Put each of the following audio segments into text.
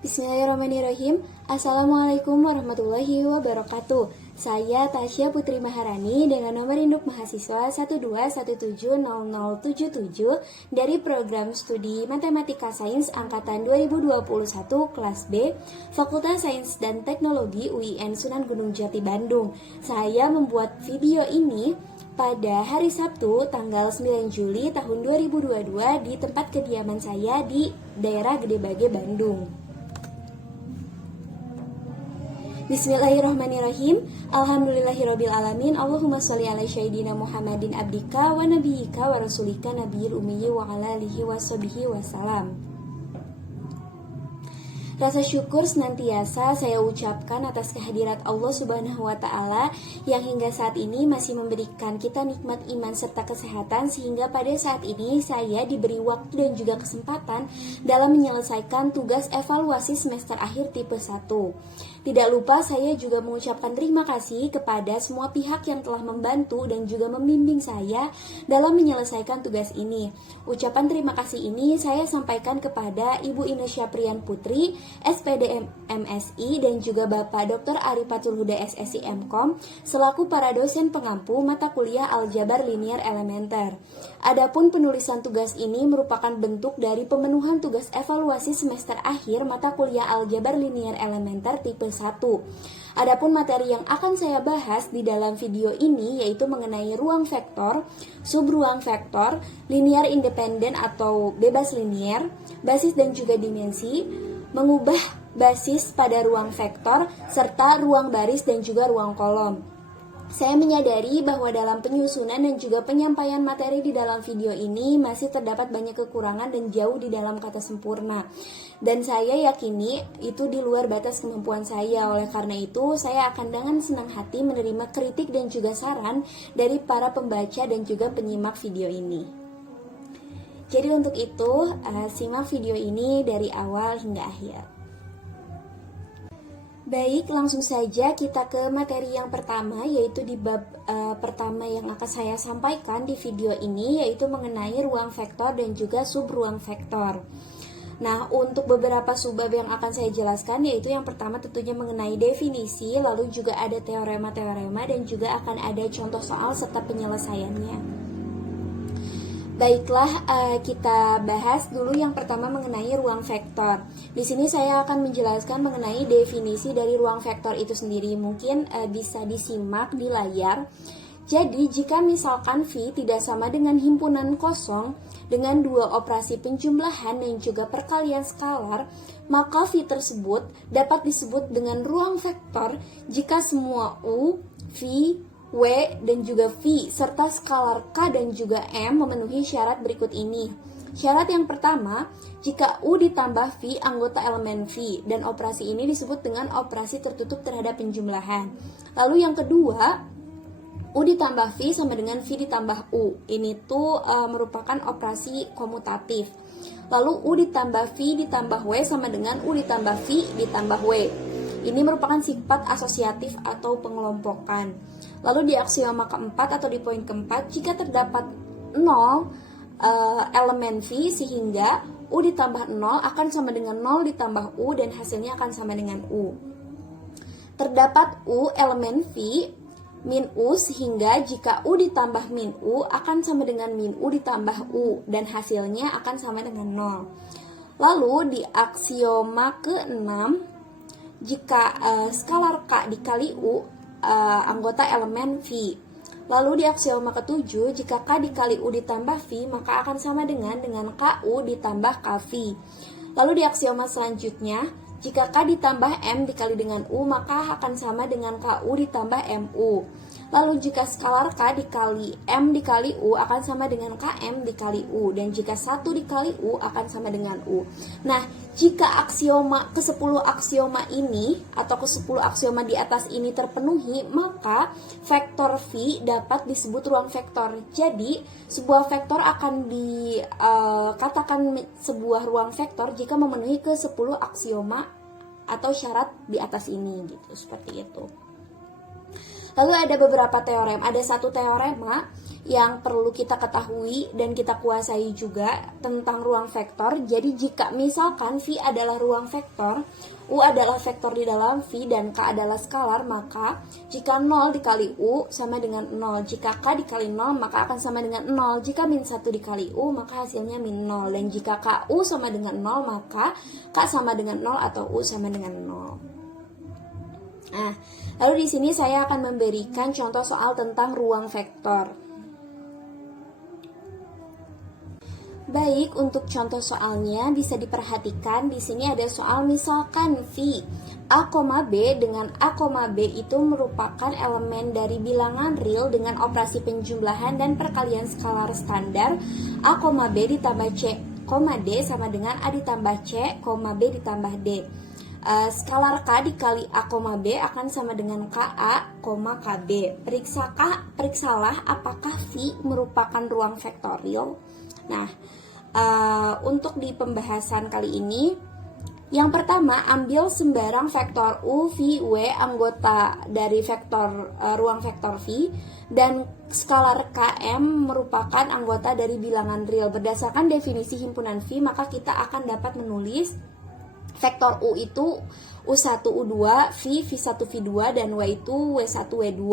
Bismillahirrahmanirrahim. Assalamualaikum warahmatullahi wabarakatuh. Saya Tasya Putri Maharani dengan nomor induk mahasiswa 121700077 dari program studi Matematika Sains Angkatan 2021 kelas B, Fakultas Sains dan Teknologi UIN Sunan Gunung Jati Bandung. Saya membuat video ini pada hari Sabtu tanggal 9 Juli tahun 2022 di tempat kediaman saya di daerah Gedebage, Bandung. Bismillahirrahmanirrahim. Alhamdulillahirrabbilalamin. Allahumma sholli ala sayyidina Muhammadin abdika wa nabiyyika wa rasulika nabiyil ummiyi wa ala alihi wa sahbihi wa salam. Rasa syukur senantiasa saya ucapkan atas kehadirat Allah Subhanahu wa Ta'ala yang hingga saat ini masih memberikan kita nikmat iman serta kesehatan, sehingga pada saat ini saya diberi waktu dan juga kesempatan dalam menyelesaikan tugas evaluasi semester akhir tipe 1. Tidak lupa saya juga mengucapkan terima kasih kepada semua pihak yang telah membantu dan juga membimbing saya dalam menyelesaikan tugas ini. Ucapan terima kasih ini saya sampaikan kepada Ibu Ine Syaprian Putri, SPD MSI, dan juga Bapak Dr. Arifatul Huda SSI MKom selaku para dosen pengampu mata kuliah Aljabar Linear Elementer. Adapun penulisan tugas ini merupakan bentuk dari pemenuhan tugas evaluasi semester akhir mata kuliah Aljabar Linear Elementer tipe 1. Adapun materi yang akan saya bahas di dalam video ini yaitu mengenai ruang vektor, subruang vektor, linear independen atau bebas linear, basis dan juga dimensi, mengubah basis pada ruang vektor, serta ruang baris dan juga ruang kolom. Saya menyadari bahwa dalam penyusunan dan juga penyampaian materi di dalam video ini masih terdapat banyak kekurangan dan jauh di dalam kata sempurna. Dan saya yakini itu di luar batas kemampuan saya. Oleh karena itu, saya akan dengan senang hati menerima kritik dan juga saran dari para pembaca dan juga penyimak video ini. Jadi untuk itu, simak video ini dari awal hingga akhir. Baik, langsung saja kita ke materi yang pertama, yaitu di bab pertama yang akan saya sampaikan di video ini, yaitu mengenai ruang vektor dan juga subruang vektor. Nah, untuk beberapa subbab yang akan saya jelaskan, yaitu yang pertama tentunya mengenai definisi, lalu juga ada teorema-teorema, dan juga akan ada contoh soal serta penyelesaiannya. Baiklah, kita bahas dulu yang pertama mengenai ruang vektor. Di sini saya akan menjelaskan mengenai definisi dari ruang vektor itu sendiri. Mungkin bisa disimak di layar. Jadi, jika misalkan V tidak sama dengan himpunan kosong dengan dua operasi penjumlahan dan juga perkalian skalar, maka V tersebut dapat disebut dengan ruang vektor jika semua U, V, W, dan juga V, serta skalar K dan juga M memenuhi syarat berikut ini. Syarat yang pertama, jika U ditambah V anggota elemen V, dan operasi ini disebut dengan operasi tertutup terhadap penjumlahan. Lalu yang kedua, U ditambah V sama dengan V ditambah U. Ini tuh merupakan operasi komutatif. Lalu U ditambah V ditambah W sama dengan U ditambah V ditambah W. Ini merupakan sifat asosiatif atau pengelompokan. Lalu di aksioma keempat atau di poin keempat, jika terdapat 0 elemen V sehingga U ditambah 0 akan sama dengan 0 ditambah U dan hasilnya akan sama dengan U. Terdapat U elemen V min U sehingga jika U ditambah min U akan sama dengan min U ditambah U dan hasilnya akan sama dengan 0. Lalu di aksioma ke-6, jika skalar K dikali U anggota elemen V. Lalu di aksioma ke-7, jika K dikali U ditambah V, maka akan sama dengan KU ditambah KV. Lalu di aksioma selanjutnya, jika K ditambah M dikali dengan U, maka akan sama dengan KU ditambah MU. Lalu jika skalar K dikali M dikali U akan sama dengan KM dikali U. Dan jika 1 dikali U akan sama dengan U. Nah, jika aksioma ke-10 aksioma ini atau ke-10 aksioma di atas ini terpenuhi, maka vektor V dapat disebut ruang vektor. Jadi, sebuah vektor akan dikatakan sebuah ruang vektor jika memenuhi ke-10 aksioma atau syarat di atas ini gitu, seperti itu. Lalu ada beberapa teorem. Ada satu teorema yang perlu kita ketahui dan kita kuasai juga tentang ruang vektor. Jadi jika misalkan V adalah ruang vektor, U adalah vektor di dalam V, dan K adalah skalar, maka jika 0 dikali U sama dengan 0. Jika K dikali 0 maka akan sama dengan 0. Jika min 1 dikali U maka hasilnya min 0. Dan jika KU sama dengan 0 maka K sama dengan 0 atau U sama dengan 0. Nah, lalu di sini saya akan memberikan contoh soal tentang ruang vektor. Baik, untuk contoh soalnya bisa diperhatikan di sini ada soal misalkan V A, B dengan A, B itu merupakan elemen dari bilangan real dengan operasi penjumlahan dan perkalian skalar standar. A, B ditambah C, D sama dengan A ditambah C, B ditambah D. Skalar K dikali A, B akan sama dengan KA, KB. Periksalah apakah V merupakan ruang vektorial. Nah, untuk di pembahasan kali ini, yang pertama ambil sembarang vektor U, V, W anggota dari vektor ruang vektor V, dan skalar KM merupakan anggota dari bilangan real. Berdasarkan definisi himpunan V, maka kita akan dapat menulis vektor U itu U1, U2, V, V1, V2, dan W itu W1, W2.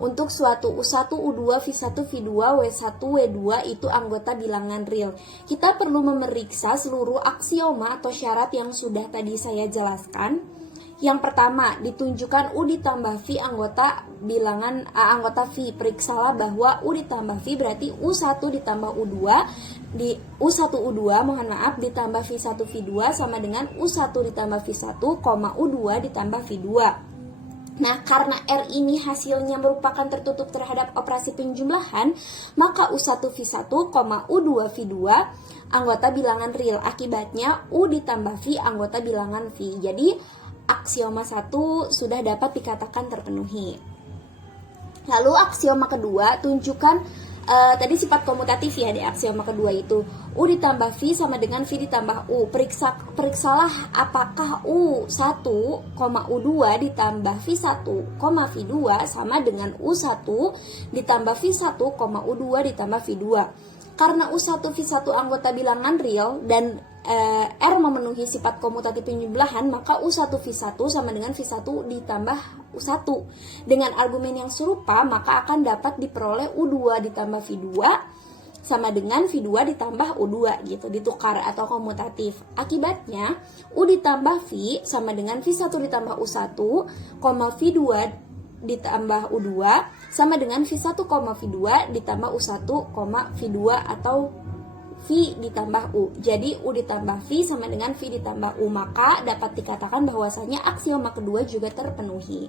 Untuk suatu U1, U2, V1, V2, W1, W2 itu anggota bilangan real. Kita perlu memeriksa seluruh aksioma atau syarat yang sudah tadi saya jelaskan. Yang pertama, ditunjukkan U ditambah V anggota bilangan anggota V. Periksalah bahwa U ditambah V berarti U1 ditambah U2 di U1 U2 ditambah V1 V2 sama dengan U1 ditambah V1, U2 ditambah V2. Nah, karena R ini hasilnya merupakan tertutup terhadap operasi penjumlahan, maka U1 V1, U2 V2 anggota bilangan real. Akibatnya U ditambah V anggota bilangan V. Jadi, aksioma 1 sudah dapat dikatakan terpenuhi. Lalu aksioma kedua, tunjukkan tadi sifat komutatif ya di aksioma kedua itu. U ditambah V sama dengan V ditambah U. Periksalah apakah U1, U2 ditambah V1, V2 sama dengan U1 ditambah V1, U2 ditambah V2. Karena U1, V1 anggota bilangan real dan R memenuhi sifat komutatif penjumlahan, maka U1 V1 sama dengan V1 ditambah U1. Dengan argumen yang serupa, maka akan dapat diperoleh U2 ditambah V2 sama dengan V2 ditambah U2 gitu, ditukar atau komutatif. Akibatnya, U ditambah V sama dengan V1 ditambah U1, V2 ditambah U2 sama dengan V1, V2 ditambah U1, V2 atau V ditambah U. Jadi U ditambah V sama dengan V ditambah U. Maka dapat dikatakan bahwasanya aksioma kedua juga terpenuhi.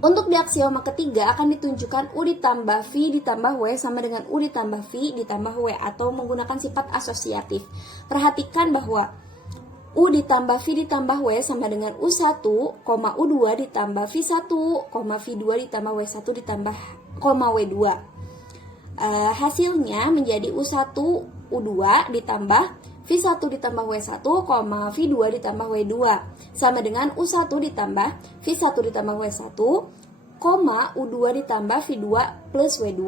Untuk di aksioma ketiga akan ditunjukkan U ditambah V ditambah W sama dengan U ditambah V ditambah W atau menggunakan sifat asosiatif. Perhatikan bahwa U ditambah V ditambah W sama dengan U1, U2 ditambah V1, V2 ditambah W1 ditambah W2. Hasilnya menjadi U1, U2 ditambah V1 ditambah W1, V2 ditambah W2 sama dengan U1 ditambah V1 ditambah W1, U2 ditambah V2 plus W2.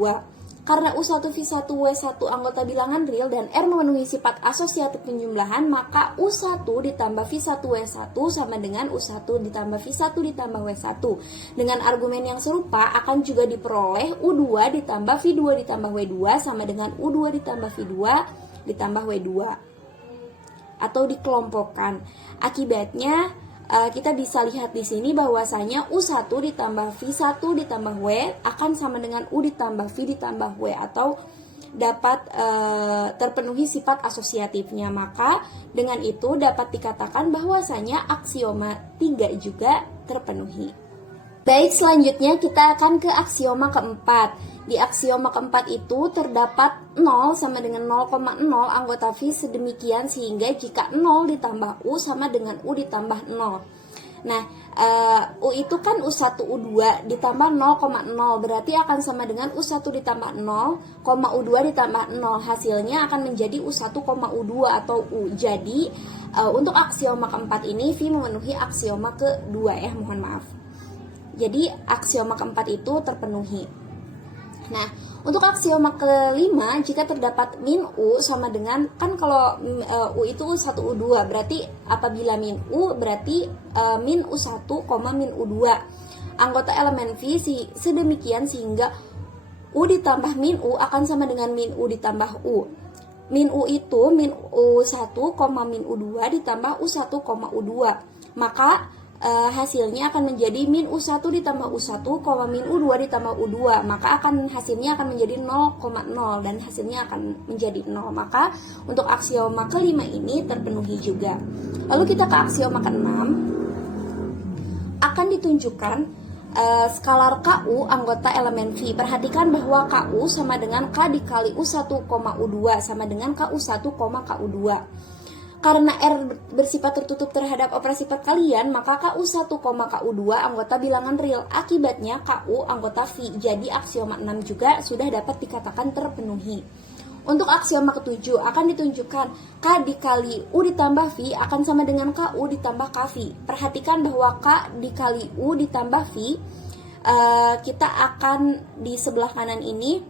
Karena U1, V1, W1 anggota bilangan real dan R memenuhi sifat asosiatif penjumlahan, maka U1 ditambah V1, W1 sama dengan U1 ditambah V1 ditambah W1. Dengan argumen yang serupa akan juga diperoleh U2 ditambah V2 ditambah W2 sama dengan U2 ditambah V2 ditambah W2. Atau dikelompokkan. Akibatnya kita bisa lihat di sini bahwasanya U1 ditambah V1 ditambah W akan sama dengan U ditambah V ditambah W atau dapat terpenuhi sifat asosiatifnya. Maka dengan itu dapat dikatakan bahwasanya aksioma 3 juga terpenuhi. Baik, selanjutnya kita akan ke aksioma keempat. Di aksioma keempat itu terdapat 0 sama dengan 0,0 anggota V sedemikian sehingga jika 0 ditambah U sama dengan U ditambah 0. Nah, U itu kan U1, U2 ditambah 0,0 berarti akan sama dengan U1 ditambah 0, U2 ditambah 0. Hasilnya akan menjadi U1, U2 atau U. Jadi, untuk aksioma keempat ini V memenuhi aksioma kedua ya, mohon maaf. Jadi aksioma keempat itu terpenuhi. Nah, untuk aksioma kelima, jika terdapat min U sama dengan, kan kalau U itu U1 U2, berarti apabila min U berarti min U1, min U2 anggota elemen V sedemikian sehingga U ditambah min U akan sama dengan min U ditambah U. Min U itu min U1, min U2 ditambah U1, U2. Maka hasilnya akan menjadi min U1 ditambah U1, min U2 ditambah U2. Maka hasilnya akan menjadi 0,0 dan hasilnya akan menjadi 0. Maka untuk aksioma kelima ini terpenuhi juga. Lalu kita ke aksioma keenam. Akan ditunjukkan skalar KU anggota elemen V. Perhatikan bahwa KU sama dengan K dikali U1, U2 sama dengan KU1, KU2. Karena R bersifat tertutup terhadap operasi perkalian, maka KU1, KU2 anggota bilangan real. Akibatnya KU anggota V. Jadi aksioma 6 juga sudah dapat dikatakan terpenuhi. Untuk aksioma ketujuh akan ditunjukkan K dikali U ditambah V akan sama dengan KU ditambah KV. Perhatikan bahwa K dikali U ditambah V, kita akan di sebelah kanan ini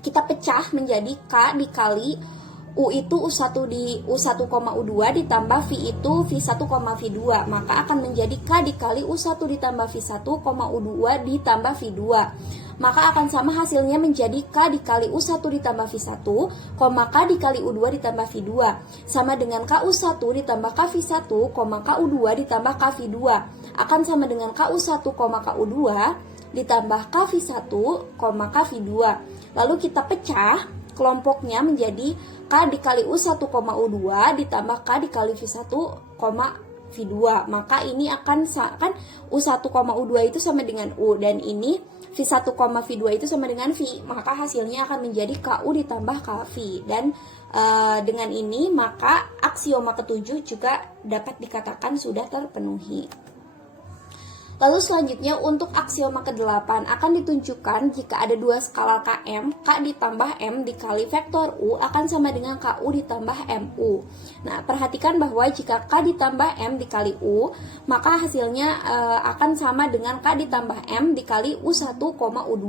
kita pecah menjadi K dikali U itu U1 di U1, U2 ditambah V itu V1, V2. Maka akan menjadi K dikali U1 ditambah V1, U2 ditambah V2. Maka akan sama hasilnya menjadi K dikali U1 ditambah V1, K dikali U2 ditambah V2. Sama dengan KU1 ditambah KV1, KU2 ditambah KV2. Akan sama dengan KU1, KU2 ditambah KV1, KV2. Lalu kita pecah kelompoknya menjadi K dikali U1, U2 ditambah K dikali V1, V2. Maka ini akan U1, U2 itu sama dengan U, dan ini V1, V2 itu sama dengan V. Maka hasilnya akan menjadi KU ditambah KV. Dan dengan ini maka aksioma ketujuh juga dapat dikatakan sudah terpenuhi. Lalu selanjutnya untuk aksioma ke-8 akan ditunjukkan jika ada dua skalar Km, K ditambah M dikali vektor U akan sama dengan KU ditambah MU. Nah, perhatikan bahwa jika K ditambah M dikali U, maka hasilnya akan sama dengan K ditambah M dikali U1, U2.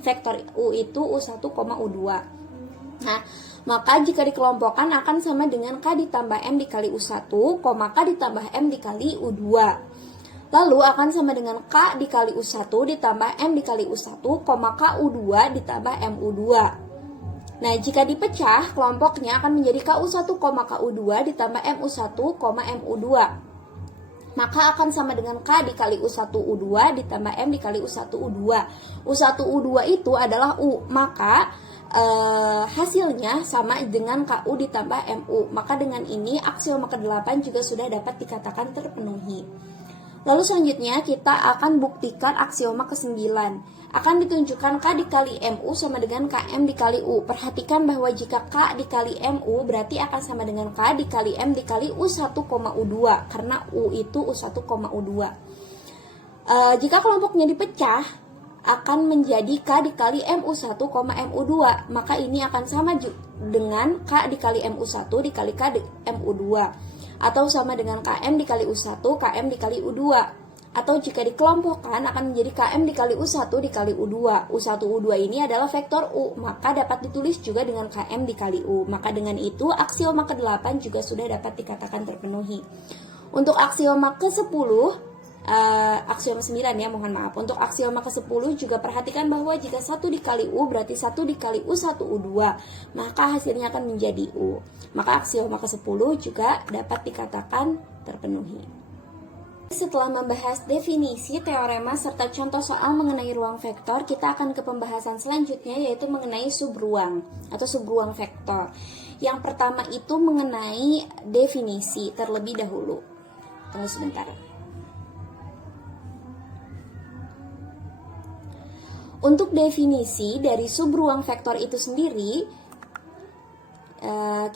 Vektor U itu U1, U2. Nah, maka jika dikelompokkan akan sama dengan K ditambah M dikali U1, K ditambah M dikali U2. Lalu akan sama dengan K dikali U1 ditambah M dikali U1, KU2 ditambah MU2. Nah, jika dipecah, kelompoknya akan menjadi KU1, KU2 ditambah MU1, MU2. Maka akan sama dengan K dikali U1 U2 ditambah M dikali U1 U2. U1 U2 itu adalah U, maka hasilnya sama dengan KU ditambah MU. Maka dengan ini aksioma ke-8 juga sudah dapat dikatakan terpenuhi. Lalu selanjutnya kita akan buktikan aksioma ke-9. Akan ditunjukkan K dikali MU sama dengan KM dikali U. Perhatikan bahwa jika K dikali MU berarti akan sama dengan K dikali M dikali U1, U2. Karena U itu U1, U2. Jika kelompoknya dipecah akan menjadi K dikali MU1, MU2. Maka ini akan sama dengan K dikali MU1 dikali K MU2. Atau sama dengan KM dikali U1, KM dikali U2. Atau jika dikelompokkan akan menjadi KM dikali U1 dikali U2. U1, U2 ini adalah vektor U, maka dapat ditulis juga dengan KM dikali U. Maka dengan itu aksioma ke-8 juga sudah dapat dikatakan terpenuhi. Untuk aksioma ke-10, aksioma 9 ya, mohon maaf. Untuk aksioma ke-10 juga perhatikan bahwa jika 1 dikali U berarti 1 dikali U1 U2, maka hasilnya akan menjadi U. Maka aksioma ke-10 juga dapat dikatakan terpenuhi. Setelah membahas definisi, teorema, serta contoh soal mengenai ruang vektor, kita akan ke pembahasan selanjutnya yaitu mengenai subruang atau subruang vektor. Yang pertama itu mengenai definisi terlebih dahulu. Tunggu sebentar. Untuk definisi dari subruang vektor itu sendiri,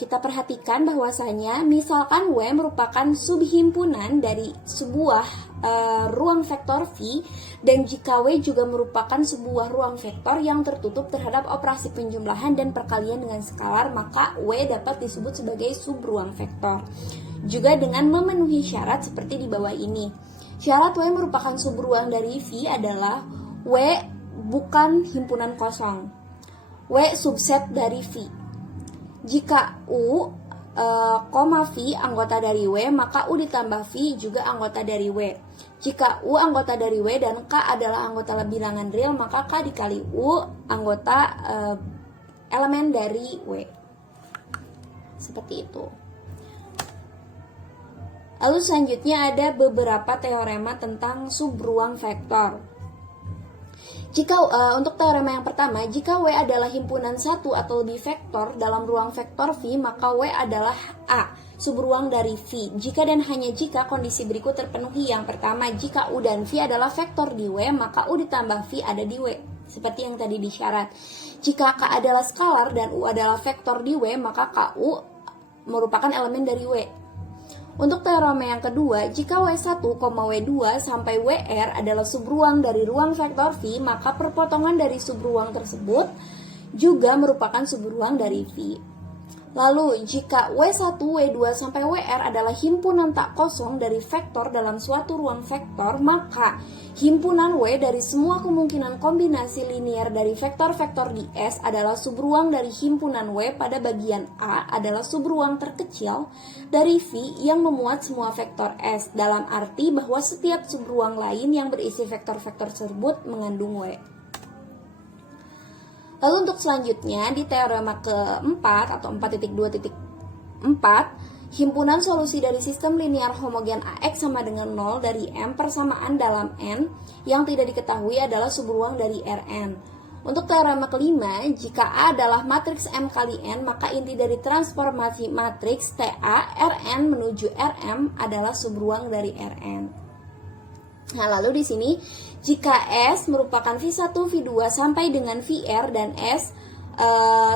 kita perhatikan bahwasanya misalkan W merupakan subhimpunan dari sebuah ruang vektor V, dan jika W juga merupakan sebuah ruang vektor yang tertutup terhadap operasi penjumlahan dan perkalian dengan skalar, maka W dapat disebut sebagai subruang vektor. Juga dengan memenuhi syarat seperti di bawah ini. Syarat W merupakan subruang dari V adalah W bukan himpunan kosong. W subset dari V. Jika U, V anggota dari W, maka U ditambah V juga anggota dari W. Jika U anggota dari W dan K adalah anggota bilangan real, maka K dikali U anggota elemen dari W. Seperti itu. Lalu selanjutnya ada beberapa teorema tentang subruang vektor. Jika untuk teorema yang pertama, jika W adalah himpunan satu atau lebih vektor dalam ruang vektor V, maka W adalah A, subruang dari V. Jika dan hanya jika kondisi berikut terpenuhi. Yang pertama, jika U dan V adalah vektor di W, maka U ditambah V ada di W. Seperti yang tadi disyarat. Jika K adalah skalar dan U adalah vektor di W, maka KU merupakan elemen dari W. Untuk teorema yang kedua, jika W1, W2 sampai WR adalah subruang dari ruang vektor V, maka perpotongan dari subruang tersebut juga merupakan subruang dari V. Lalu, jika W1, W2 sampai WR adalah himpunan tak kosong dari vektor dalam suatu ruang vektor, maka himpunan W dari semua kemungkinan kombinasi linier dari vektor-vektor di S adalah subruang dari himpunan W pada bagian A adalah subruang terkecil dari V yang memuat semua vektor S, dalam arti bahwa setiap subruang lain yang berisi vektor-vektor tersebut mengandung W. Lalu untuk selanjutnya di teorema keempat atau 4.2.4, himpunan solusi dari sistem linear homogen AX sama dengan 0 dari M persamaan dalam N yang tidak diketahui adalah subruang dari Rn. Untuk teorema kelima, jika A adalah matriks M kali N, maka inti dari transformasi matriks TA Rn menuju Rm adalah subruang dari Rn. Nah, lalu di sini jika S merupakan V1, V2 sampai dengan VR dan S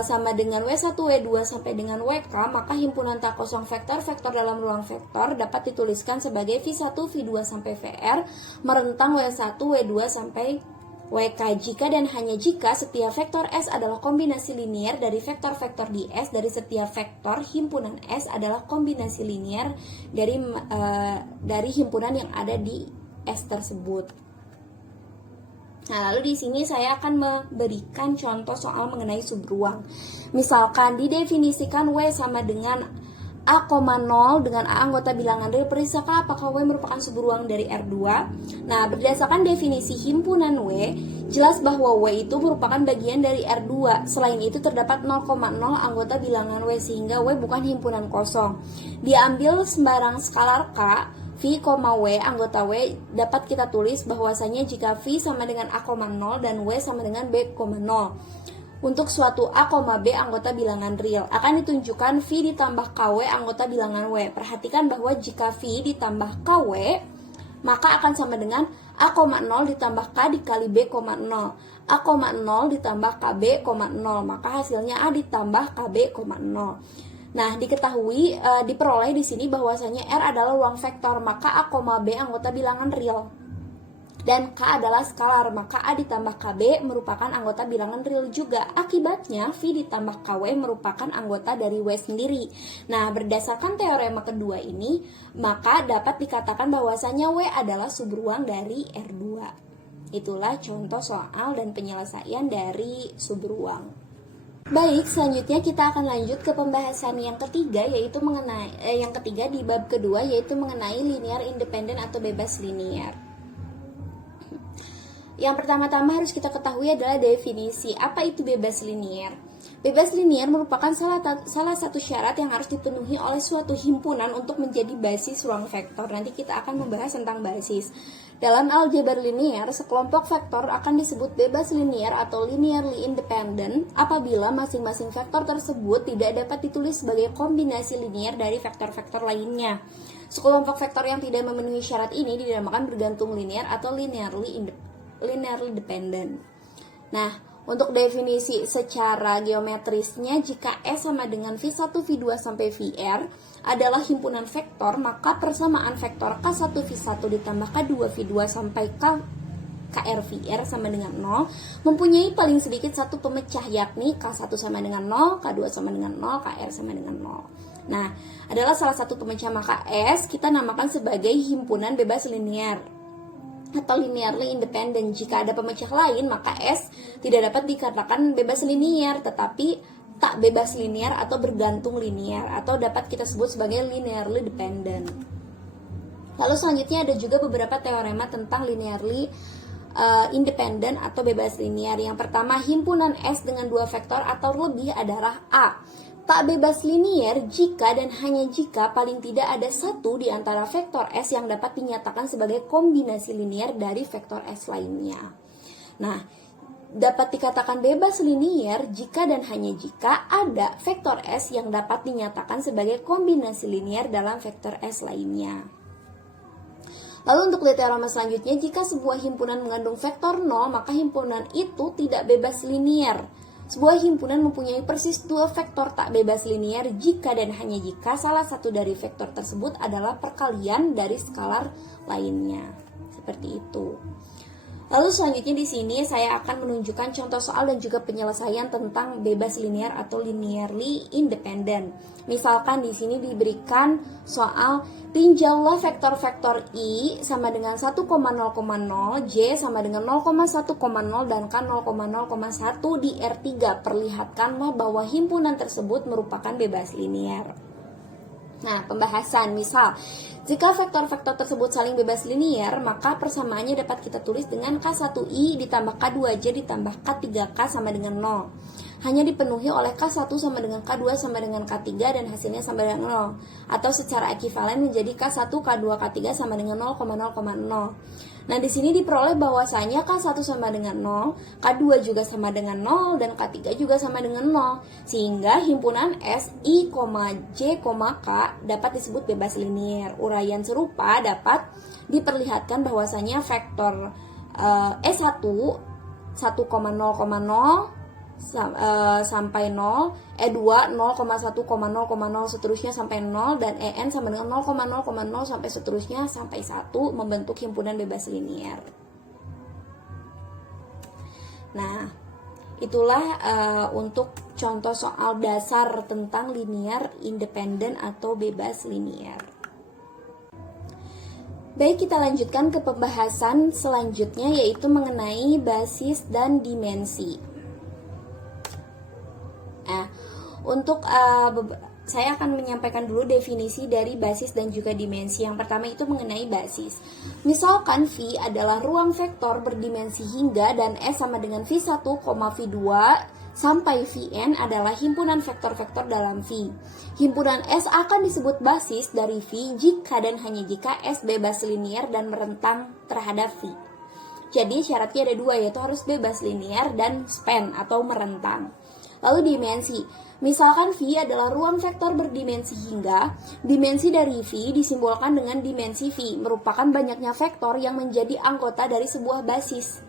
sama dengan W1, W2 sampai dengan WK, maka himpunan tak kosong vektor-vektor dalam ruang vektor dapat dituliskan sebagai V1, V2 sampai VR merentang W1, W2 sampai WK jika dan hanya jika setiap vektor S adalah kombinasi linier dari vektor-vektor di S dari setiap vektor himpunan S adalah kombinasi linier dari himpunan yang ada di S tersebut. Nah, lalu di sini saya akan memberikan contoh soal mengenai subruang. Misalkan didefinisikan W sama dengan A,0 dengan A anggota bilangan real, periksakah apakah W merupakan subruang dari R2? Nah, berdasarkan definisi himpunan W, jelas bahwa W itu merupakan bagian dari R2. Selain itu terdapat 0,0 anggota bilangan W sehingga W bukan himpunan kosong. Diambil sembarang skalar K, V, W, anggota W dapat kita tulis bahwasanya jika V sama dengan A,0 dan W sama dengan B,0 untuk suatu A, B anggota bilangan real akan ditunjukkan V ditambah KW anggota bilangan W. Perhatikan bahwa jika V ditambah KW maka akan sama dengan A,0 ditambah K dikali B,0. A,0 ditambah KB, 0, maka hasilnya A ditambah KB, 0. Nah, diketahui diperoleh di sini bahwasanya R adalah ruang vektor, maka A, B anggota bilangan real. Dan K adalah skalar, maka A ditambah KB merupakan anggota bilangan real juga. Akibatnya V ditambah KW merupakan anggota dari W sendiri. Nah, berdasarkan teorema kedua ini, maka dapat dikatakan bahwasanya W adalah subruang dari R2. Itulah contoh soal dan penyelesaian dari subruang. Baik, selanjutnya kita akan lanjut ke pembahasan yang ketiga, yaitu mengenai yang ketiga di bab kedua, yaitu mengenai linear independen atau bebas linear. Yang pertama-tama harus kita ketahui adalah definisi apa itu bebas linear. Bebas linear merupakan salah satu syarat yang harus dipenuhi oleh suatu himpunan untuk menjadi basis ruang vektor. Nanti kita akan membahas tentang basis. Dalam aljabar linear, sekelompok vektor akan disebut bebas linear atau linearly independent apabila masing-masing vektor tersebut tidak dapat ditulis sebagai kombinasi linear dari vektor-vektor lainnya. Sekelompok vektor yang tidak memenuhi syarat ini dinamakan bergantung linear atau linearly dependent. Nah, untuk definisi secara geometrisnya, jika S sama dengan V1, V2 sampai VR adalah himpunan vektor, maka persamaan vektor K1, V1 ditambah K2, V2 sampai KR, VR sama dengan 0 mempunyai paling sedikit satu pemecah, yakni K1 sama dengan 0, K2 sama dengan 0, KR sama dengan 0. Nah, adalah salah satu pemecah, maka S kita namakan sebagai himpunan bebas linear. atau linearly independent. Jika ada pemecah lain, maka S tidak dapat dikatakan bebas linier, tetapi tak bebas linier atau bergantung linier, atau dapat kita sebut sebagai linearly dependent. Lalu selanjutnya ada juga beberapa teorema tentang linearly independent atau bebas linier. Yang pertama, himpunan S dengan dua vektor atau lebih adalah A. Tak bebas linier jika dan hanya jika paling tidak ada satu di antara vektor S yang dapat dinyatakan sebagai kombinasi linier dari vektor S lainnya. Nah, dapat dikatakan bebas linier jika dan hanya jika ada vektor S yang dapat dinyatakan sebagai kombinasi linier dalam vektor S lainnya. Lalu untuk teorema selanjutnya, jika sebuah himpunan mengandung vektor 0, maka himpunan itu tidak bebas linier. Sebuah himpunan mempunyai persis dua vektor tak bebas linier jika dan hanya jika salah satu dari vektor tersebut adalah perkalian dari skalar lainnya. Seperti itu. Lalu selanjutnya di sini saya akan menunjukkan contoh soal dan juga penyelesaian tentang bebas linier atau linearly independent. Misalkan di sini diberikan soal tinjaulah vektor-vektor I sama dengan 1,0,0, J sama dengan 0,1,0 dan K 0,0,1 di R3. Perlihatkanlah bahwa himpunan tersebut merupakan bebas linier. Nah, pembahasan misal, jika vektor-vektor tersebut saling bebas linier, maka persamaannya dapat kita tulis dengan K1I ditambah K2J ditambah K3K sama dengan 0. Hanya dipenuhi oleh K1 sama dengan K2 sama dengan K3 dan hasilnya sama dengan 0. Atau secara ekivalen menjadi K1, K2, K3 sama dengan 0,0,0. Nah, di sini diperoleh bahwasanya K1 sama dengan 0, K2 juga sama dengan 0, dan K3 juga sama dengan 0. Sehingga himpunan S, I, J, K dapat disebut bebas linier. Uraian serupa dapat diperlihatkan bahwasanya vektor S1 1,0,0 sampai 0, E2 0,1,0,0 seterusnya sampai 0, dan EN sama dengan 0,0,0 sampai seterusnya sampai 1 membentuk himpunan bebas linier. Nah, itulah untuk contoh soal dasar tentang linear independent atau bebas linier. Baik, kita lanjutkan ke pembahasan selanjutnya, yaitu mengenai basis dan dimensi. Nah, untuk saya akan menyampaikan dulu definisi dari basis dan juga dimensi. Yang pertama itu mengenai basis. Misalkan V adalah ruang vektor berdimensi hingga dan S sama dengan V1, V2 sampai Vn adalah himpunan vektor-vektor dalam V. Himpunan S akan disebut basis dari V jika dan hanya jika S bebas linier dan merentang terhadap V. Jadi syaratnya ada dua, yaitu harus bebas linier dan span atau merentang. Lalu dimensi, misalkan V adalah ruang vektor berdimensi hingga, dimensi dari V disimbolkan dengan dimensi V, merupakan banyaknya vektor yang menjadi anggota dari sebuah basis.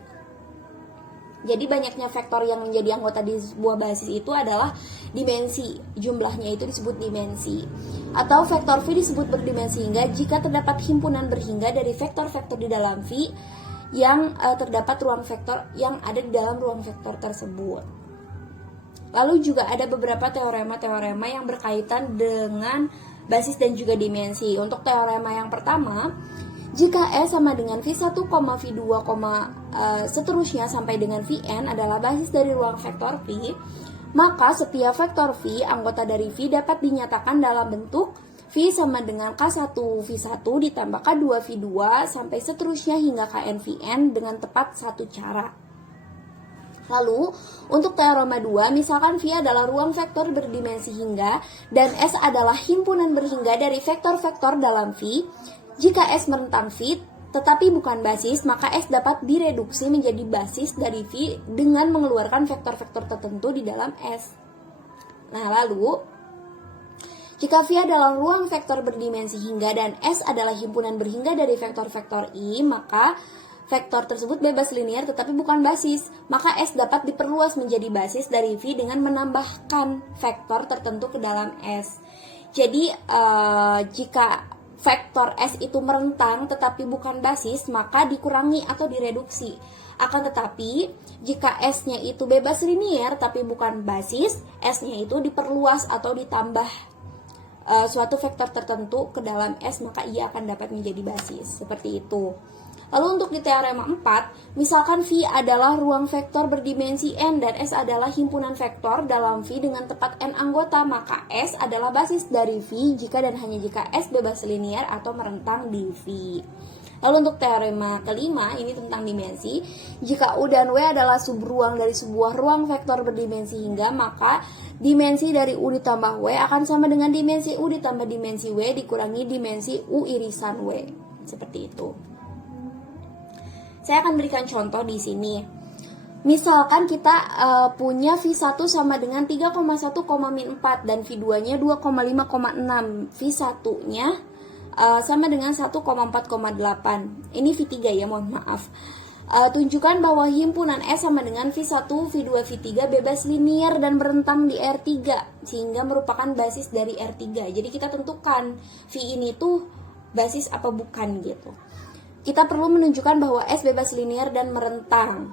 Jadi banyaknya vektor yang menjadi anggota di sebuah basis itu adalah dimensi, jumlahnya itu disebut dimensi. Atau vektor V disebut berdimensi hingga jika terdapat himpunan berhingga dari vektor-vektor di dalam V yang terdapat ruang vektor yang ada di dalam ruang vektor tersebut. Lalu juga ada beberapa teorema-teorema yang berkaitan dengan basis dan juga dimensi. Untuk teorema yang pertama, jika S sama dengan V1, V2, seterusnya sampai dengan Vn adalah basis dari ruang vektor V, maka setiap vektor V, anggota dari V dapat dinyatakan dalam bentuk V sama dengan K1, V1 ditambah K2, V2 sampai seterusnya hingga Kn, Vn dengan tepat satu cara. Lalu, untuk teorema 2, misalkan V adalah ruang vektor berdimensi hingga dan S adalah himpunan berhingga dari vektor-vektor dalam V. Jika S merentang V tetapi bukan basis, maka S dapat direduksi menjadi basis dari V dengan mengeluarkan vektor-vektor tertentu di dalam S. Nah, lalu, jika V adalah ruang vektor berdimensi hingga dan S adalah himpunan berhingga dari vektor-vektor I, maka vektor tersebut bebas linier tetapi bukan basis, maka S dapat diperluas menjadi basis dari V dengan menambahkan vektor tertentu ke dalam S. Jadi jika vektor S itu merentang tetapi bukan basis, maka dikurangi atau direduksi. Akan tetapi jika S-nya itu bebas linier tapi bukan basis, S-nya itu diperluas atau ditambah suatu vektor tertentu ke dalam S, maka ia akan dapat menjadi basis. Seperti itu. Lalu untuk di teorema 4, misalkan V adalah ruang vektor berdimensi N dan S adalah himpunan vektor dalam V dengan tepat N anggota, maka S adalah basis dari V jika dan hanya jika S bebas linear atau merentang di V. Lalu untuk teorema kelima, ini tentang dimensi. Jika U dan W adalah subruang dari sebuah ruang vektor berdimensi hingga, maka dimensi dari U ditambah W akan sama dengan dimensi U ditambah dimensi W dikurangi dimensi U irisan W. Seperti itu. Saya akan berikan contoh di sini. Misalkan kita punya V1 sama dengan 3,1,4 dan V2-nya 2,5,6. V1-nya sama dengan 1,4,8. Ini V3 ya, mohon maaf. Tunjukkan bahwa himpunan S sama dengan V1, V2, V3 bebas linear dan berentang di R3 sehingga merupakan basis dari R3. Jadi kita tentukan V ini tuh basis apa bukan gitu. Kita perlu menunjukkan bahwa S bebas linear dan merentang.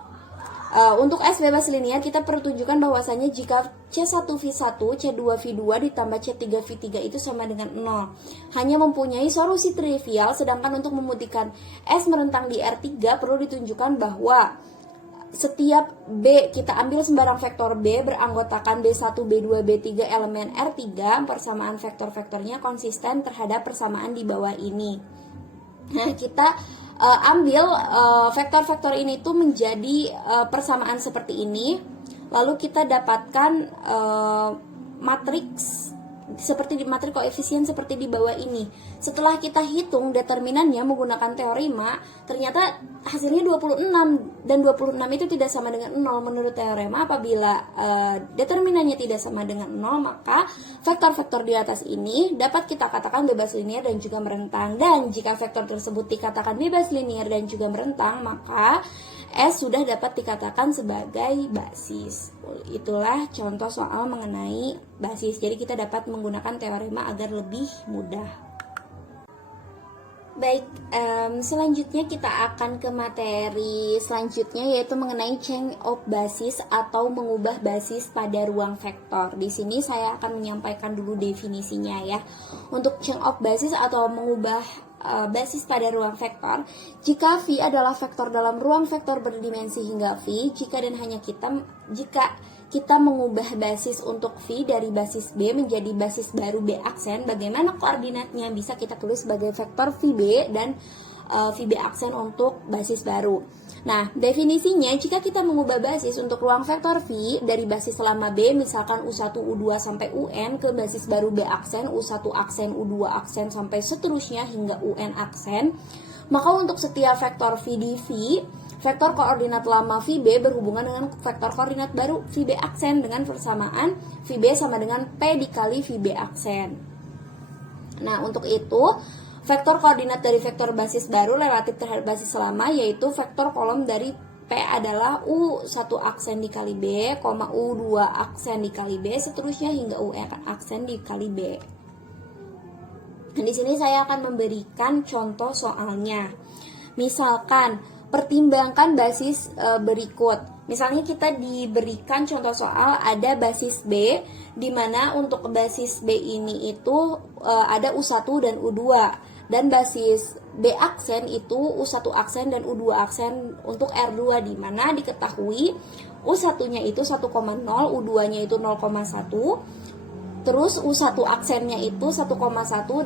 Untuk S bebas linear kita perlu tunjukkan bahwasanya jika C1V1, C2V2 ditambah C3V3 itu sama dengan 0. Hanya mempunyai solusi trivial, sedangkan untuk membuktikan S merentang di R3 perlu ditunjukkan bahwa setiap B, kita ambil sembarang vektor B beranggotakan B1, B2, B3 elemen R3, persamaan vektor-vektornya konsisten terhadap persamaan di bawah ini. Nah, kita ambil vektor-vektor ini tuh menjadi persamaan seperti ini. Lalu kita dapatkan matriks seperti di matriks koefisien seperti di bawah ini. Setelah kita hitung determinannya menggunakan teorema, ternyata hasilnya 26 dan 26 itu tidak sama dengan 0 menurut teorema. Apabila determinannya tidak sama dengan 0, maka vektor-vektor di atas ini dapat kita katakan bebas linear dan juga merentang. Dan jika vektor tersebut dikatakan bebas linear dan juga merentang, maka S sudah dapat dikatakan sebagai basis. Itulah contoh soal mengenai basis. Jadi kita dapat menggunakan teorema agar lebih mudah. Baik, selanjutnya kita akan ke materi selanjutnya, yaitu mengenai change of basis atau mengubah basis pada ruang vektor. Di sini saya akan menyampaikan dulu definisinya ya. Untuk change of basis atau mengubah basis pada ruang vektor, jika V adalah vektor dalam ruang vektor berdimensi hingga V, jika kita mengubah basis untuk V dari basis B menjadi basis baru B aksen, bagaimana koordinatnya bisa kita tulis sebagai vektor VB dan VB aksen untuk basis baru. Nah, definisinya jika kita mengubah basis untuk ruang vektor V dari basis lama B, misalkan U1, U2 sampai UN ke basis baru B aksen, U1 aksen, U2 aksen sampai seterusnya hingga UN aksen, maka untuk setiap vektor V di V, vektor koordinat lama VB berhubungan dengan vektor koordinat baru VB aksen dengan persamaan VB sama dengan P dikali VB aksen. Nah, untuk itu vektor koordinat dari vektor basis baru relatif terhadap basis lama yaitu vektor kolom dari P adalah U1 aksen dikali B, U2 aksen dikali B, seterusnya hingga UN aksen dikali B. Nah, di sini saya akan memberikan contoh soalnya. Misalkan pertimbangkan basis berikut. Misalnya kita diberikan contoh soal ada basis B, di mana untuk basis B ini itu ada U1 dan U2. Dan basis B aksen itu U1 aksen dan U2 aksen untuk R2, di mana diketahui U1-nya itu 1,0, U2-nya itu 0,1. Terus U1 aksennya itu 1,1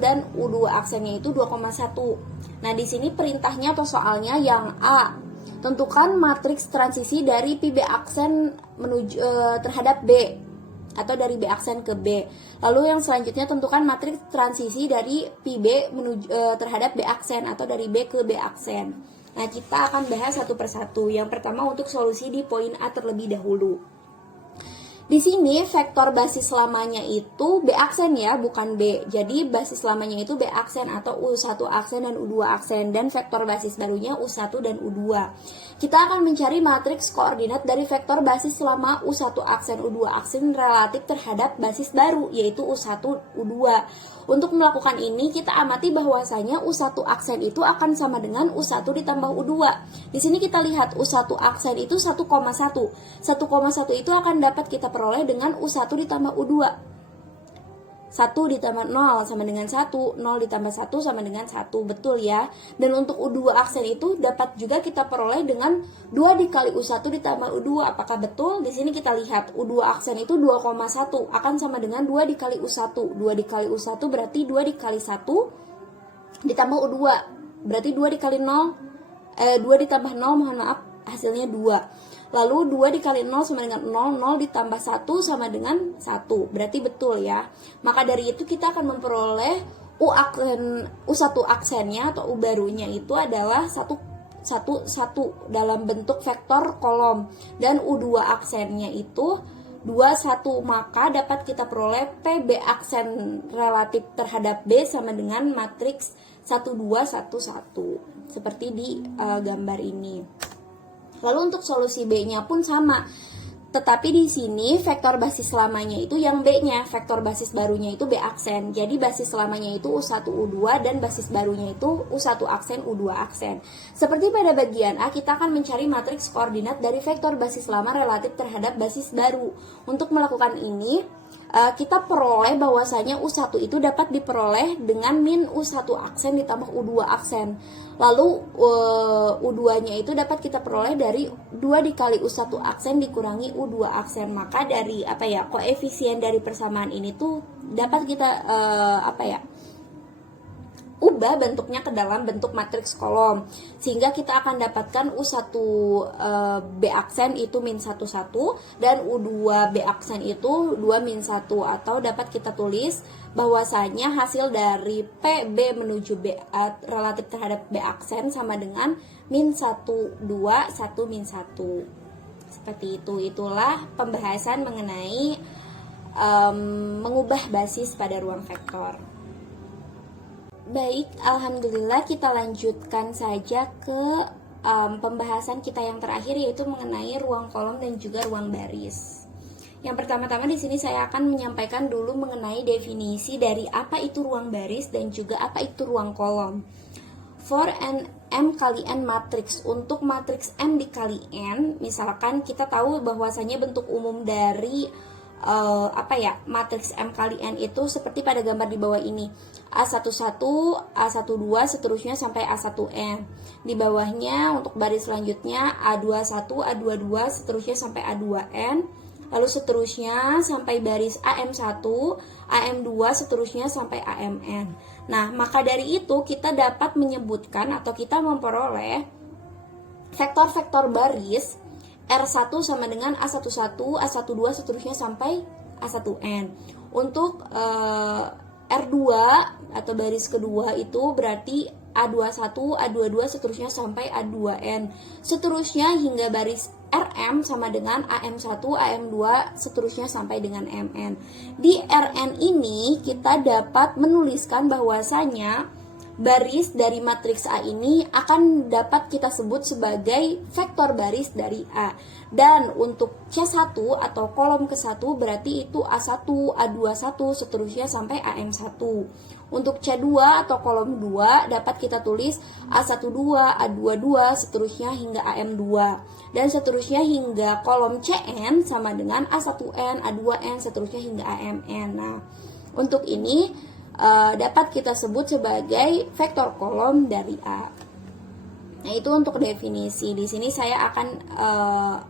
dan U2 aksennya itu 2,1. Nah, di sini perintahnya atau soalnya yang A. Tentukan matriks transisi dari PB aksen menuju terhadap B atau dari B aksen ke B. Lalu yang selanjutnya tentukan matriks transisi dari PB menuju terhadap B aksen atau dari B ke B aksen. Nah, kita akan bahas satu persatu. Yang pertama untuk solusi di poin A terlebih dahulu. Di sini vektor basis lamanya itu B aksen ya, bukan B. Jadi basis lamanya itu B aksen atau U1 aksen dan U2 aksen, dan vektor basis barunya U1 dan U2. Kita akan mencari matriks koordinat dari vektor basis lama U1 aksen U2 aksen relatif terhadap basis baru yaitu U1 U2. Untuk melakukan ini kita amati bahwasanya U1 aksen itu akan sama dengan U1 ditambah U2. Di sini kita lihat U1 aksen itu 1,1. 1,1 itu akan dapat kita peroleh dengan U1 ditambah U2. 1 ditambah 0 sama dengan 1, 0 ditambah 1 sama dengan 1, betul ya. Dan untuk U2 aksen itu dapat juga kita peroleh dengan 2 dikali U1 ditambah U2. Apakah betul? Di sini kita lihat U2 aksen itu 2,1 akan sama dengan 2 dikali U1. 2 dikali U1 berarti 2 dikali 1 ditambah U2. Berarti 2 dikali 0, 2 ditambah 0, mohon maaf, hasilnya 2. Lalu 2 dikali 0 sama dengan 0, 0 ditambah 1 sama dengan 1. Berarti betul ya. Maka dari itu kita akan memperoleh U1 aksennya atau U barunya itu adalah 1 dalam bentuk vektor kolom. Dan U2 aksennya itu 2, 1. Maka dapat kita peroleh PB aksen relatif terhadap B sama dengan matriks 1, 2, 1, 1. Seperti di gambar ini. Lalu untuk solusi B-nya pun sama. Tetapi di sini vektor basis lamanya itu yang B-nya, vektor basis barunya itu B aksen. Jadi basis lamanya itu U1 U2 dan basis barunya itu U1 aksen U2 aksen. Seperti pada bagian A, kita akan mencari matriks koordinat dari vektor basis lama relatif terhadap basis baru. Untuk melakukan ini, kita peroleh bahwasanya U1 itu dapat diperoleh dengan min U1 aksen ditambah U2 aksen. Lalu U2-nya itu dapat kita peroleh dari 2 dikali U1 aksen dikurangi U2 aksen. Maka dari koefisien dari persamaan ini tuh dapat kita ubah bentuknya ke dalam bentuk matriks kolom, sehingga kita akan dapatkan U1 B aksen itu min 1, 1 dan U2 B aksen itu 2 min 1, atau dapat kita tulis bahwasanya hasil dari PB menuju B relatif terhadap B aksen sama dengan min 1, 2, 1 min 1. Seperti itu. Itulah pembahasan mengenai mengubah basis pada ruang vektor. Baik, alhamdulillah kita lanjutkan saja ke pembahasan kita yang terakhir, yaitu mengenai ruang kolom dan juga ruang baris. Yang pertama-tama di sini saya akan menyampaikan dulu mengenai definisi dari apa itu ruang baris dan juga apa itu ruang kolom. For an M kali N matriks, untuk matriks M dikali N, misalkan kita tahu bahwasanya bentuk umum dari matriks M kali N itu seperti pada gambar di bawah ini. A11, A12 seterusnya sampai A1N. Di bawahnya untuk baris selanjutnya A21, A22 seterusnya sampai A2N. Lalu seterusnya sampai baris AM1, AM2 seterusnya sampai AMN. Nah, maka dari itu kita dapat menyebutkan atau kita memperoleh vektor-vektor baris R1 sama dengan A11, A12 seterusnya sampai A1N. Untuk R2 atau baris kedua itu berarti A21, A22 seterusnya sampai A2N. Seterusnya hingga baris RM sama dengan AM1, AM2 seterusnya sampai dengan MN. Di Rn ini kita dapat menuliskan bahwasanya baris dari matriks A ini akan dapat kita sebut sebagai vektor baris dari A. Dan untuk C1 atau kolom ke-1 berarti itu A1, A21 seterusnya sampai AM1. Untuk C2 atau kolom 2 dapat kita tulis A12, A22 seterusnya hingga AM2. Dan seterusnya hingga kolom CN sama dengan A1N, A2N seterusnya hingga AMN. Nah, untuk ini dapat kita sebut sebagai vektor kolom dari A. Nah, itu untuk definisi. Di sini saya akan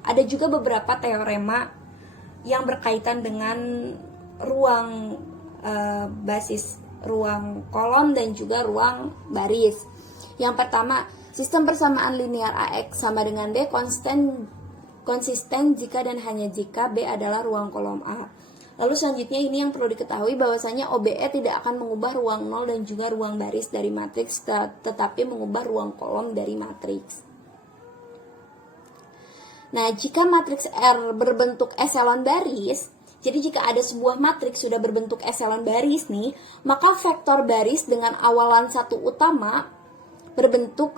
ada juga beberapa teorema yang berkaitan dengan ruang basis, ruang kolom dan juga ruang baris. Yang pertama, sistem persamaan linear AX sama dengan B konsisten jika dan hanya jika B adalah ruang kolom A. Lalu selanjutnya ini yang perlu diketahui bahwasanya OBE tidak akan mengubah ruang 0 dan juga ruang baris dari matriks, tetapi mengubah ruang kolom dari matriks. Nah, jika matriks R berbentuk eselon baris, jadi jika ada sebuah matriks sudah berbentuk eselon baris nih, maka vektor baris dengan awalan 1 utama berbentuk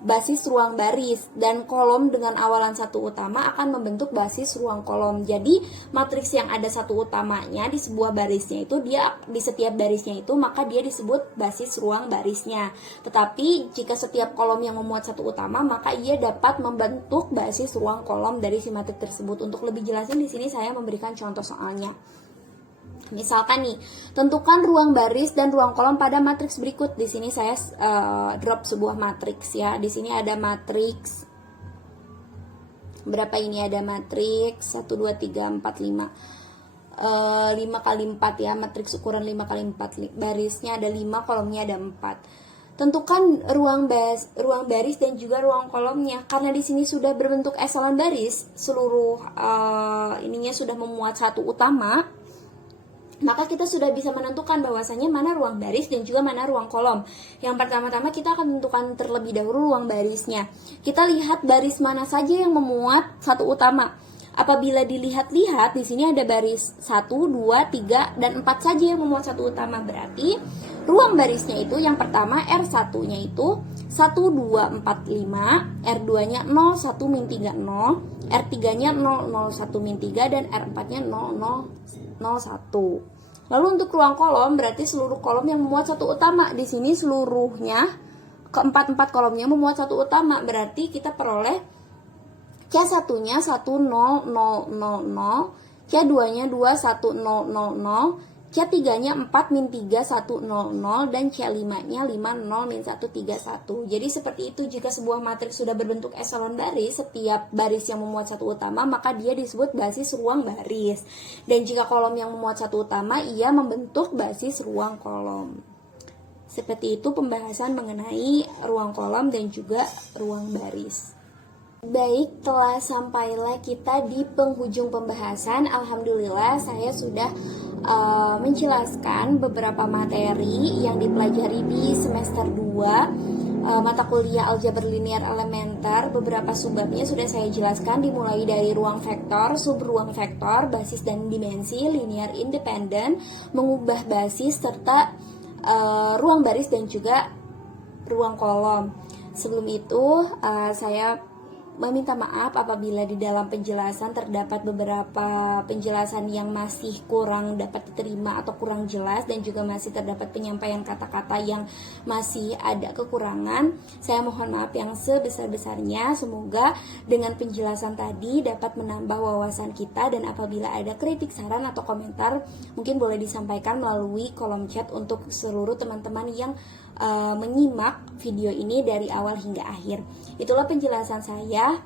basis ruang baris, dan kolom dengan awalan 1 utama akan membentuk basis ruang kolom. Jadi matriks yang ada 1 utamanya di sebuah barisnya itu, dia di setiap barisnya itu maka dia disebut basis ruang barisnya. Tetapi jika setiap kolom yang memuat 1 utama maka ia dapat membentuk basis ruang kolom dari si matrik tersebut. Untuk lebih jelasnya di sini saya memberikan contoh soalnya. Misalkan nih, tentukan ruang baris dan ruang kolom pada matriks berikut. Di sini saya drop sebuah matriks ya. Di sini ada matriks berapa ini, ada matriks 1 2 3 4 5 5 kali 4 ya, matriks ukuran 5 kali 4, barisnya ada 5, kolomnya ada 4. Tentukan ruang baris dan juga ruang kolomnya. Karena di sini sudah berbentuk eselon baris, seluruh ininya sudah memuat satu utama, maka kita sudah bisa menentukan bahwasanya mana ruang baris dan juga mana ruang kolom. Yang pertama-tama kita akan tentukan terlebih dahulu ruang barisnya. Kita lihat baris mana saja yang memuat satu utama. Apabila dilihat-lihat di sini ada baris 1, 2, 3, dan 4 saja yang memuat satu utama. Berarti ruang barisnya itu yang pertama R1-nya itu 1, 2, 4, 5, R2-nya 0, 1, min 3, 0, R3-nya 0, 0, 1, min 3, dan R4-nya 0, 0, 0, 1. Lalu untuk ruang kolom berarti seluruh kolom yang memuat satu utama. Di sini seluruhnya keempat kolomnya memuat satu utama. Berarti kita peroleh K1-nya 1, 0, 0, 0, 0, K2-nya 2, 1, 0, 0, 0, K3-nya 4, min 3, 1, 0, 0, dan C5-nya 5, 0, min 1, 3, 1. Jadi seperti itu, jika sebuah matriks sudah berbentuk eselon baris, setiap baris yang memuat satu utama, maka dia disebut basis ruang baris. Dan jika kolom yang memuat satu utama, ia membentuk basis ruang kolom. Seperti itu pembahasan mengenai ruang kolom dan juga ruang baris. Baik, telah sampailah kita di penghujung pembahasan. Alhamdulillah saya sudah menjelaskan beberapa materi yang dipelajari di semester 2 mata kuliah aljabar linear elementer. Beberapa subbabnya sudah saya jelaskan, dimulai dari ruang vektor, subruang vektor, basis dan dimensi, linear independen, mengubah basis, serta ruang baris dan juga ruang kolom. Sebelum itu saya meminta maaf apabila di dalam penjelasan terdapat beberapa penjelasan yang masih kurang dapat diterima atau kurang jelas, dan juga masih terdapat penyampaian kata-kata yang masih ada kekurangan. Saya mohon maaf yang sebesar-besarnya. Semoga dengan penjelasan tadi dapat menambah wawasan kita, dan apabila ada kritik, saran, atau komentar mungkin boleh disampaikan melalui kolom chat untuk seluruh teman-teman yang menyimak video ini dari awal hingga akhir. Itulah penjelasan saya.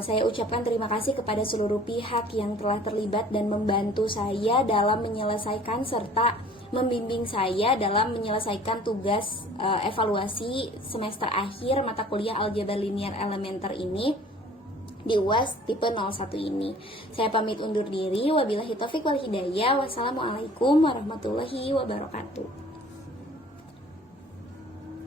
Saya ucapkan terima kasih kepada seluruh pihak yang telah terlibat dan membantu saya dalam menyelesaikan serta membimbing saya dalam menyelesaikan tugas evaluasi semester akhir mata kuliah aljabar linear elementer ini di UAS tipe 01 ini. Saya pamit undur diri. Wabillahi taufiq wal hidayah. Wassalamualaikum warahmatullahi wabarakatuh.